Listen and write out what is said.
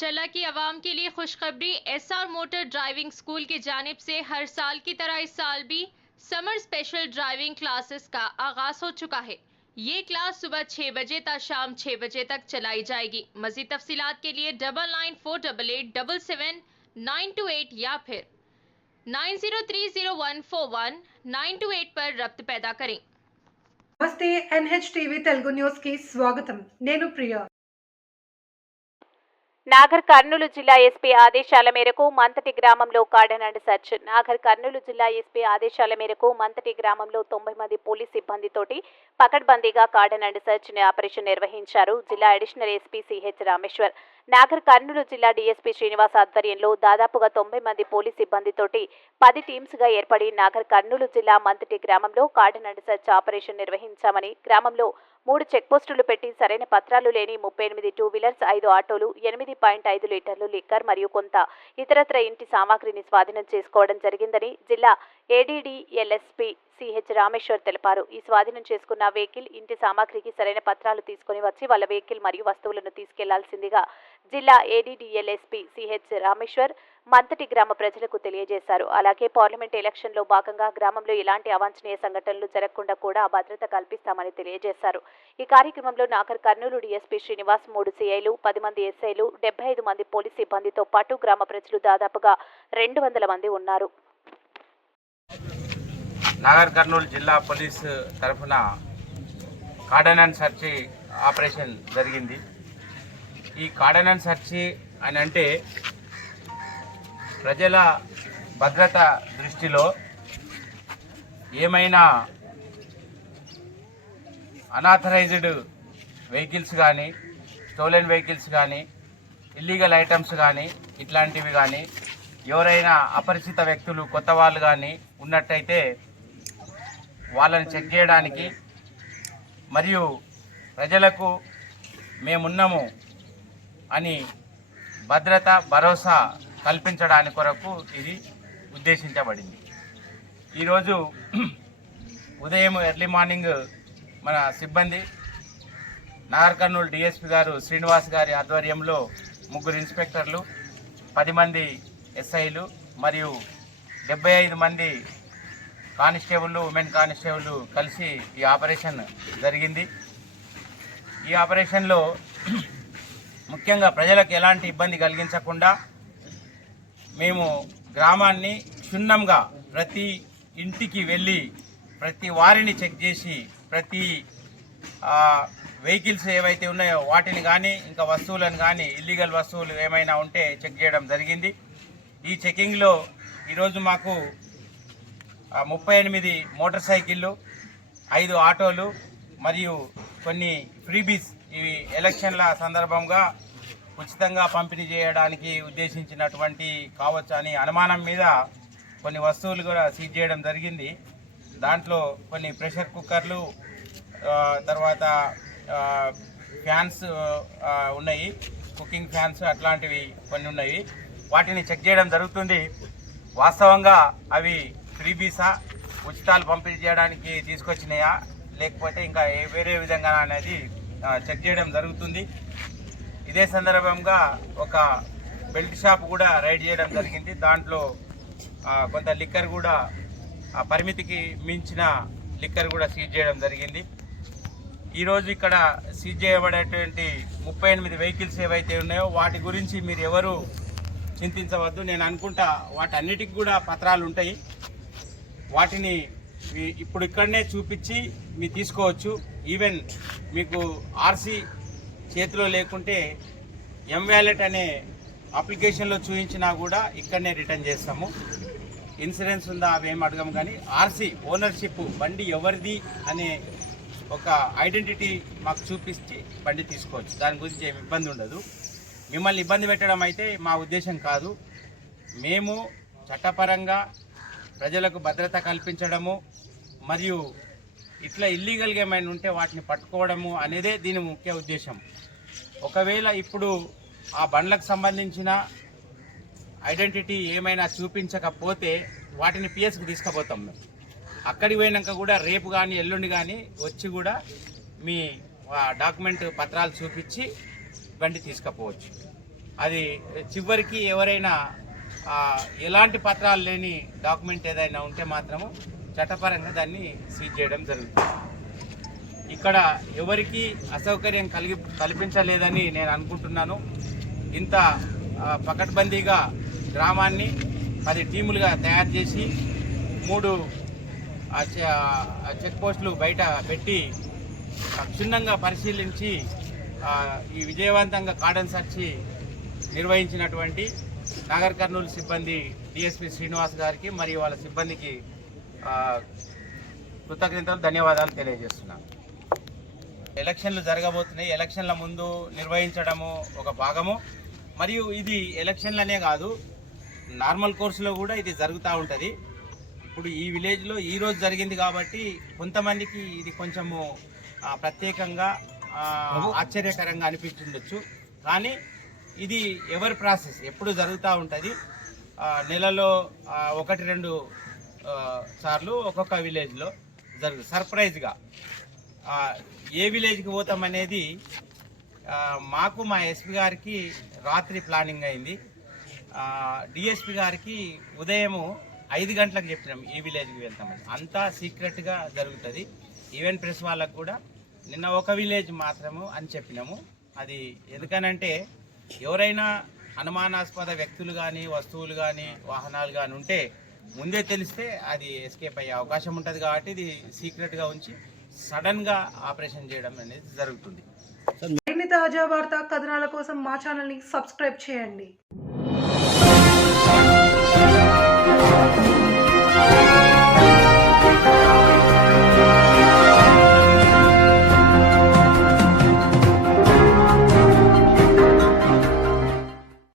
चला की आवाम के लिए खुशखबरी। एसआर मोटर ड्राइविंग स्कूल की जानिब से हर साल की तरह इस साल भी समर स्पेशल ड्राइविंग क्लासेस का आगाज हो चुका है। ये क्लास सुबह 6 बजे तक शाम 6 बजे तक चलाई जाएगी। मजीद तफसीलात के लिए 9948877928 या फिर 9030141928 पर रब्त पैदा करें। నమస్తే NHTV తెలుగు న్యూస్ కి స్వాగతం। నేను ప్రియా। నాగర్ కర్నూలు జిల్లా ఎస్పీ ఆదేశాల మేరకు మంతటి గ్రామంలో cordon and search. Nagar Kurnool జిల్లా ఎస్పీ ఆదేశాల మేరకు మంతటి గ్రామంలో 90 మంది పోలీస్ సిబ్బందితోటి పకడ్బందీగా కార్డన్ అండ్ సెర్చ్ ఆపరేషన్ నిర్వహించారు జిల్లా additional SP CH Rameshwar. Nagar Kurnool జిల్లా డీఎస్పీ శ్రీనివాస్ ఆధ్వర్యంలో దాదాపుగా 90 మంది పోలీస్ సిబ్బందితోటి 10 టీమ్స్గా ఏర్పడి నాగర్ కర్నూలు జిల్లా మంతటి గ్రామంలో కార్డన్ అండ్ సెర్చ్ ఆపరేషన్ నిర్వహించామని, గ్రామంలో 3 చెక్పోస్టులు పెట్టి సరైన పత్రాలు లేని 38 టూ వీలర్స్, 5 ఆటోలు, 8.5 లీటర్లు లిక్కర్ మరియు కొంత ఇతరత్ర ఇంటి సామాగ్రిని స్వాధీనం చేసుకోవడం జరిగిందని జిల్లా ఏడీడీఎల్ఎస్పీ సిహెచ్ రామేశ్వర్ తెలిపారు। ఈ స్వాధీనం చేసుకున్న వెహికల్, ఇంటి సామాగ్రికి సరైన పత్రాలు తీసుకుని వచ్చి వాళ్ళ వెహికల్ మరియు వస్తువులను తీసుకెళ్లాల్సిందిగా జిల్లా ఏడీడీఎల్ఎస్పీ సిహెచ్ రామేశ్వర్ మంతటి గ్రామ ప్రజలకు తెలియజేశారు। అలాగే పార్లమెంట్ ఎలక్షన్లో భాగంగా గ్రామంలో ఎలాంటి అవాంఛనీయ సంఘటనలు జరగకుండా కూడా భద్రత కల్పిస్తామని తెలియజేశారు। ఈ కార్యక్రమంలో నాగర్ కర్నూలు డీఎస్పీ శ్రీనివాస్, 3 సిఐలు, 10 మంది ఎస్ఐలు, 75 మంది పోలీస్ సిబ్బందితో పాటు గ్రామ ప్రజలు దాదాపుగా 200 మంది ఉన్నారు। నాగర్ కర్నూలు జిల్లా పోలీస్ తరఫున కార్డన్ అండ్ సెర్చ్ ఆపరేషన్ జరిగింది। ఈ కార్డన్ అండ్ సెర్చ్ అని అంటే ప్రజల భద్రత దృష్టిలో ఏమైనా అనాథరైజ్డ్ వెహికల్స్ కానీ, స్టోలెన్ వెహికల్స్ కానీ, ఇల్లీగల్ ఐటమ్స్ కానీ, ఇట్లాంటివి కానీ, ఎవరైనా అపరిచిత వ్యక్తులు కొత్త వాళ్ళు కానీ ఉన్నట్టయితే వాళ్ళని చెక్ చేయడానికి మరియు ప్రజలకు మేమున్నాము అని భద్రత భరోసా కల్పించడానికి కొరకు ఇది ఉద్దేశించబడింది। ఈరోజు ఉదయం ఎర్లీ మార్నింగ్ మన సిబ్బంది నాగర్ కర్నూలు డిఎస్పీ గారు శ్రీనివాస్ గారి ఆధ్వర్యంలో 3 ఇన్స్పెక్టర్లు, 10 మంది ఎస్ఐలు మరియు 75 మంది కానిస్టేబుళ్ళు, ఉమెన్ కానిస్టేబుళ్ళు కలిసి ఈ ఆపరేషన్ జరిగింది। ఈ ఆపరేషన్లో ముఖ్యంగా ప్రజలకు ఎలాంటి ఇబ్బంది కలిగించకుండా మేము గ్రామాన్ని క్షుణ్ణంగా ప్రతి ఇంటికి వెళ్ళి ప్రతి వారిని చెక్ చేసి ప్రతి వెహికల్స్ ఏవైతే ఉన్నాయో వాటిని కానీ, ఇంకా వస్తువులను కానీ, ఇల్లీగల్ వస్తువులు ఏమైనా ఉంటే చెక్ చేయడం జరిగింది। ఈ చెకింగ్లో ఈరోజు మాకు 38 మోటార్ సైకిళ్ళు, 5 ఆటోలు మరియు కొన్ని ఫ్రీబీస్, ఇవి ఎలక్షన్ల సందర్భంగా ఉచితంగా పంపిణీ చేయడానికి ఉద్దేశించినటువంటి కావచ్చు అని అనుమానం మీద కొన్ని వస్తువులు కూడా సీజ్ చేయడం జరిగింది। దాంట్లో కొన్ని ప్రెషర్ కుక్కర్లు, తర్వాత ఫ్యాన్స్ ఉన్నాయి, కుకింగ్ ఫ్యాన్స్ అట్లాంటివి కొన్ని ఉన్నాయి, వాటిని చెక్ చేయడం జరుగుతుంది। వాస్తవంగా అవి ఫ్రీబీసా, ఉచితాలు పంపిణీ చేయడానికి తీసుకొచ్చినాయా లేకపోతే ఇంకా వేరే విధంగా అనేది చెక్ చేయడం జరుగుతుంది। ఇదే సందర్భంగా ఒక బెల్ట్ షాప్ కూడా రైడ్ చేయడం జరిగింది। దాంట్లో కొంత లిక్కర్ కూడా, పరిమితికి మించిన లిక్కర్ కూడా సీజ్ చేయడం జరిగింది। ఈరోజు ఇక్కడ సీజ్ చేయబడేటువంటి 38 వెహికల్స్ ఏవైతే ఉన్నాయో వాటి గురించి మీరు ఎవరు చింతించవద్దు। నేను అనుకుంటా వాటన్నిటికి కూడా పత్రాలు ఉంటాయి, వాటిని ఇప్పుడు ఇక్కడనే చూపించి మీరు తీసుకోవచ్చు। ఈవెన్ మీకు ఆర్సీ చేతిలో లేకుంటే ఎంవాలెట్ అనే అప్లికేషన్లో చూపించినా కూడా ఇక్కడనే రిటర్న్ చేస్తాము। ఇన్సూరెన్స్ ఉందా అవేం అడగము, కానీ ఆర్సీ ఓనర్షిప్, బండి ఎవరిది అనే ఒక ఐడెంటిటీ మాకు చూపించి బండి తీసుకోవచ్చు। దాని గురించి ఏమి ఇబ్బంది ఉండదు। మిమ్మల్ని ఇబ్బంది పెట్టడం అయితే మా ఉద్దేశం కాదు। మేము చట్టపరంగా ప్రజలకు భద్రత కల్పించడము మరియు ఇట్లా ఇల్లీగల్గా ఏమైనా ఉంటే వాటిని పట్టుకోవడము అనేదే దీని ముఖ్య ఉద్దేశం। ఒకవేళ ఇప్పుడు ఆ బండ్లకు సంబంధించిన ఐడెంటిటీ ఏమైనా చూపించకపోతే వాటిని పిఎస్కి తీసుకుపోతాం మేము। అక్కడికి పోయినాక కూడా రేపు కానీ ఎల్లుండి కానీ వచ్చి కూడా మీ డాక్యుమెంట్ పత్రాలు చూపించి బండి తీసుకుపోవచ్చు। అది చివరికి ఎవరైనా ఎలాంటి పత్రాలు లేని డాక్యుమెంట్ ఏదైనా ఉంటే మాత్రము చట్టపరంగా దాన్ని సీజ్ చేయడం జరుగుతుంది. ఇక్కడ ఎవరికి అసౌకర్యం కల్పించలేదని నేను అనుకుంటున్నాను. ఇంత పకడ్బందీగా గ్రామాన్ని 10 టీములుగా తయారు చేసి 3 చెక్ పోస్టులు బయట పెట్టి క్షుణ్ణంగా పరిశీలించి ఈ విజయవంతంగా కార్డన్ సెర్చ్ నిర్వహించినటువంటి నాగర్ కర్నూలు సిబ్బంది డిఎస్పీ శ్రీనివాస్ గారికి మరియు వాళ్ళ సిబ్బందికి కృతజ్ఞతలు, ధన్యవాదాలు తెలియజేస్తున్నాను. ఎలక్షన్లు జరగబోతున్నాయి. ఎలక్షన్ల ముందు నిర్వహించడము ఒక భాగము, మరియు ఇది ఎలక్షన్లనే కాదు, నార్మల్ కోర్సులో కూడా ఇది జరుగుతూ ఉంటుంది. ఇప్పుడు ఈ విలేజ్లో ఈరోజు జరిగింది కాబట్టి కొంతమందికి ఇది కొంచెము ప్రత్యేకంగా ఆశ్చర్యకరంగా అనిపించుండొచ్చు. కానీ ఇది ఎవరి ప్రాసెస్ ఎప్పుడు జరుగుతూ ఉంటుంది. నెలలో 1-2 సార్లు ఒక్కొక్క విలేజ్లో జరుగుతుంది. సర్ప్రైజ్గా ఏ విలేజ్కి పోతామనేది మాకు మా ఎస్పీ గారికి రాత్రి ప్లానింగ్ అయింది. డిఎస్పీ గారికి ఉదయము 5 గంటలకు చెప్పినాం ఈ విలేజ్కి వెళ్తామని. అంతా సీక్రెట్గా జరుగుతుంది. ఈవెన్ ప్రెస్ వాళ్ళకు కూడా నిన్న ఒక విలేజ్ మాత్రము అని చెప్పినాము. అది ఎందుకనంటే ఎవరైనా అనుమానాస్పద వ్యక్తులు కానీ వస్తువులు కానీ వాహనాలు కానీ ఉంటే ముందే తెలిస్తే అది ఎస్కేప్ అయ్యే అవకాశం ఉంటుంది. కాబట్టి ఇది సీక్రెట్గా ఉంచి సడన్గా ఆపరేషన్ చేయడం అనేది జరుగుతుంది. మరిన్ని తాజా వార్తా కథనాల కోసం మా ఛానల్ని సబ్స్క్రైబ్ చేయండి.